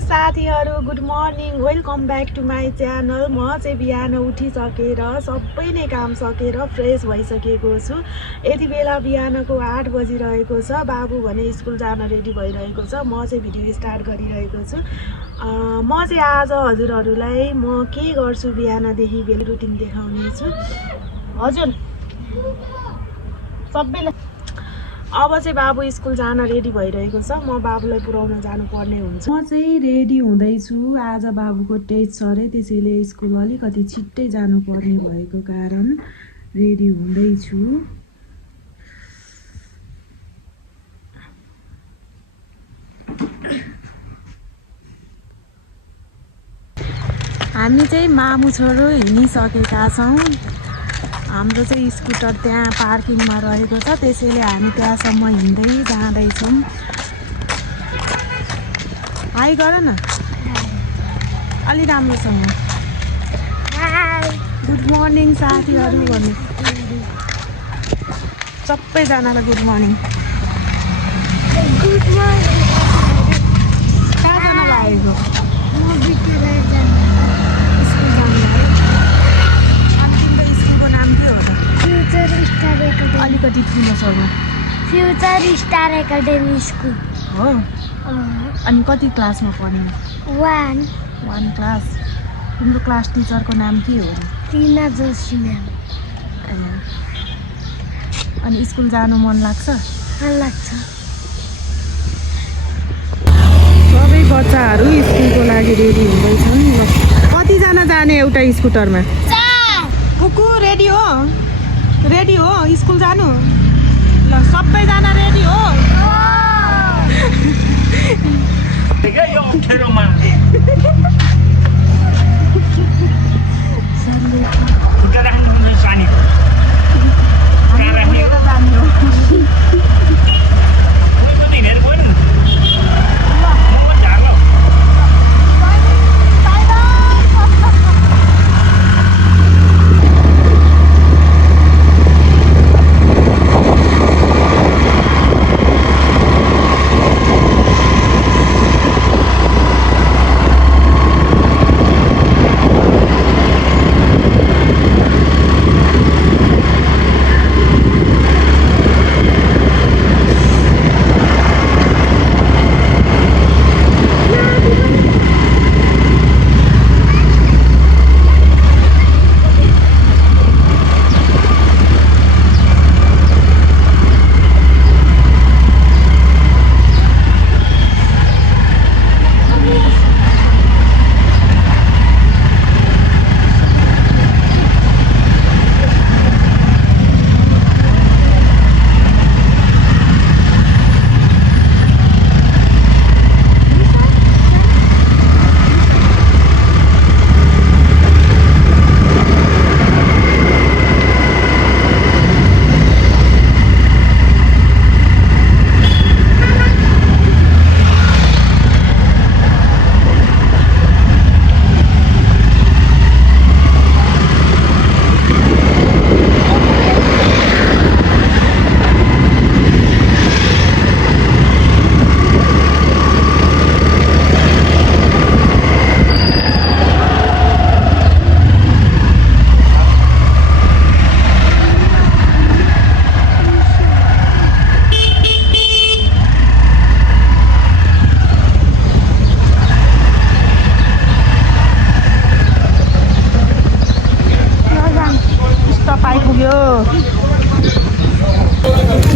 साथीहरु, good morning, welcome back to my channel. म चाहिँ बिहान उठिसकेर सबै नै काम सकेर फ्रेस भइसकेको छु। यति बेला बिहानको 8 बजिरहेको छ। बाबु भने स्कुल जान रेडी भइरहेको छ। म चाहिँ भिडियो स्टार्ट गरिरहेको छु। म चाहिँ आज हजुरहरूलाई म के गर्छु बिहानदेखि बेलुका रुटिन देखाउने छु। हजुर सबैलाई अब चाहिँ बाबु स्कुल जान रेडी भइरहेको छ। म बाबुलाई पुर्याउन जानुपर्ने हुन्छ। म चाहिँ रेडी हुँदैछु। आज बाबुको टेस्ट छ रे, त्यसैले स्कुल अलिकति छिट्टै जानुपर्ने भएको कारण रेडी हुँदैछु। हामी चाहिँ मामु छोरो हिँडिसकेका छौँ। हाम्रो चाहिँ स्कुटर त्यहाँ पार्किङमा रहेको छ, त्यसैले हामी त्यहाँसम्म हिँड्दै जाँदैछौँ। हाई गर न अलि राम्रोसँग। गुड मर्निङ साथीहरू भन्नु। सबैजनालाई गुड मर्निङ। Good morning. कहाँ जान लागेको? म विद्यालय जान। स्कुल जानु लाग्यो। अनि तिम्रो स्कुलको नाम के हो त? Future star academy. अलिकति ठुलो छ म। फ्युचर स्टार एकाडेमी स्कुल हो। अनि कति क्लासमा पढ्ने? 1 क्लास। तिम्रो क्लास टिचरको नाम के हो? रीना जोशी म्याम। अनि स्कुल जानु मन लाग्छ? लाग्छ। सबै बच्चाहरू स्कुलको लागि रेडी हुँदैछन्। कतिजना जाने एउटा स्कुटरमा? कुकु रेडी हो? रेडी हो स्कुल जानु? ल सबैजना रेडी हो?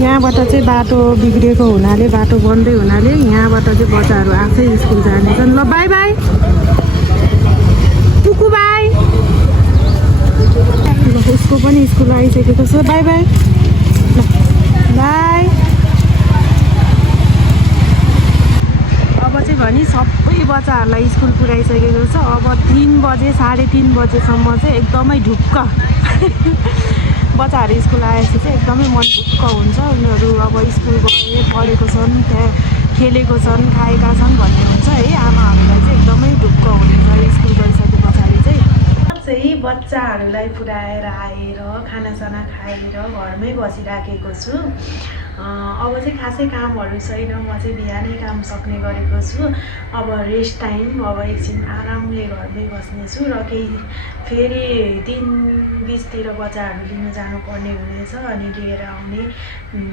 यहाँबाट चाहिँ बाटो बिग्रेको हुनाले, बाटो बन्दै हुनाले यहाँबाट चाहिँ बच्चाहरू आफै स्कुल जानेछन्। ल बाई बाई कुकु बाई। उसको पनि स्कुल आइसकेको छ। By by by. अब चाहिँ भने सबै बच्चाहरूलाई स्कुल पुर्याइसकेको छ। अब 3 बजे 3:30 बजेसम्म चाहिँ एकदमै ढुक्क बच्चाहरू स्कुल आएपछि चाहिँ एकदमै मन ढुक्क हुन्छ। उनीहरू अब स्कुल गए, पढेको छन्, त्यहाँ खेलेको छन्, खाएका छन् भन्ने हुन्छ है। आमाहरूलाई चाहिँ एकदमै ढुक्क हुन्छ स्कुल गइसके पछाडि चाहिँ। बच्चाहरूलाई पुर्याएर आएर खानासाना खाएर घरमै बसिराखेको छु। अब चाहिँ खासै कामहरू छैन, म चाहिँ बिहानै काम सक्ने गरेको छु। अब रेस्ट टाइम, अब एकछिन आरामले घरमै बस्नेछु र केही फेरि 3:20तिर बच्चाहरू लिन जानुपर्ने हुनेछ अनि लिएर आउने।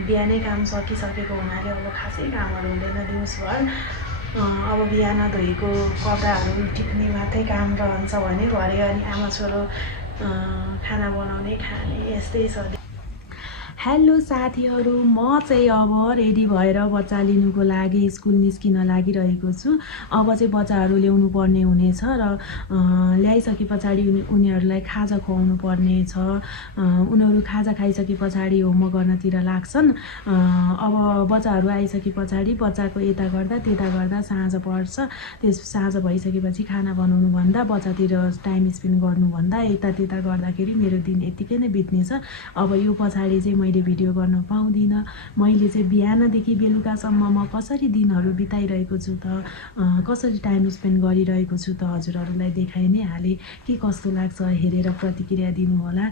बिहानै काम सकिसकेको हुनाले अब खासै कामहरू हुँदैन दिउँसभर। अब बिहान धोएको कपडाहरू टिप्ने मात्रै काम रहन्छ भने घरै अनि आमा छोरो खाना बनाउने खाने यस्तै छ। हेलो साथीहरू, म चाहिँ अब रेडी भएर बच्चा लिनुको लागि स्कुल निस्किन लागिरहेको छु। अब चाहिँ बच्चाहरू ल्याउनु पर्ने हुनेछ र ल्याइसके पछाडि उनीहरूलाई खाजा खुवाउनु पर्ने छ। उनीहरू खाजा खाइसके पछाडि होमवर्क गर्नतिर लाग्छन्। अब बच्चाहरू आइसके पछाडि बच्चाको यता गर्दा त्यता गर्दा साँझ पर्छ। त्यस साँझ भइसकेपछि खाना बनाउनुभन्दा बच्चातिर टाइम स्पेन्ड गर्नुभन्दा यता त्यता गर्दाखेरि मेरो दिन यतिकै नै बित्नेछ। अब यो पछाडि चाहिँ मैले भिडियो गर्न पाउँदिनँ। मैले चाहिँ बिहानदेखि बेलुकासम्म म कसरी दिनहरू बिताइरहेको छु त, कसरी टाइम स्पेन्ड गरिरहेको छु त हजुरहरूलाई देखाइ नै हालेँ। के कस्तो लाग्छ हेरेर प्रतिक्रिया दिनुहोला।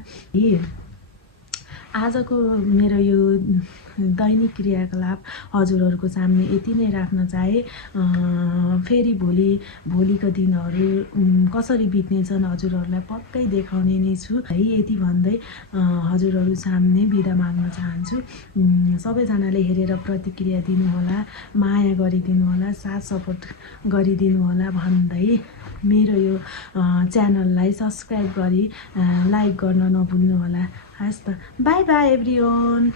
आजको मेरो यो दैनिक क्रियाकलाप हजुरहरूको सामने यति नै राख्न चाहे। फेरि भोलिको दिनहरू कसरी बित्नेछन् हजुरहरूलाई पक्कै देखाउने नै छु है। यति भन्दै हजुरहरू सामने बिदा माग्न चाहन्छु। सबैजनाले हेरेर प्रतिक्रिया दिनुहोला, माया गरिदिनु होला, साथ सपोर्ट गरिदिनु होला भन्दै मेरो यो च्यानललाई सब्सक्राइब गरी लाइक गर्न नभुल्नु होला। हस् त, बाई बाई एभ्रिवन।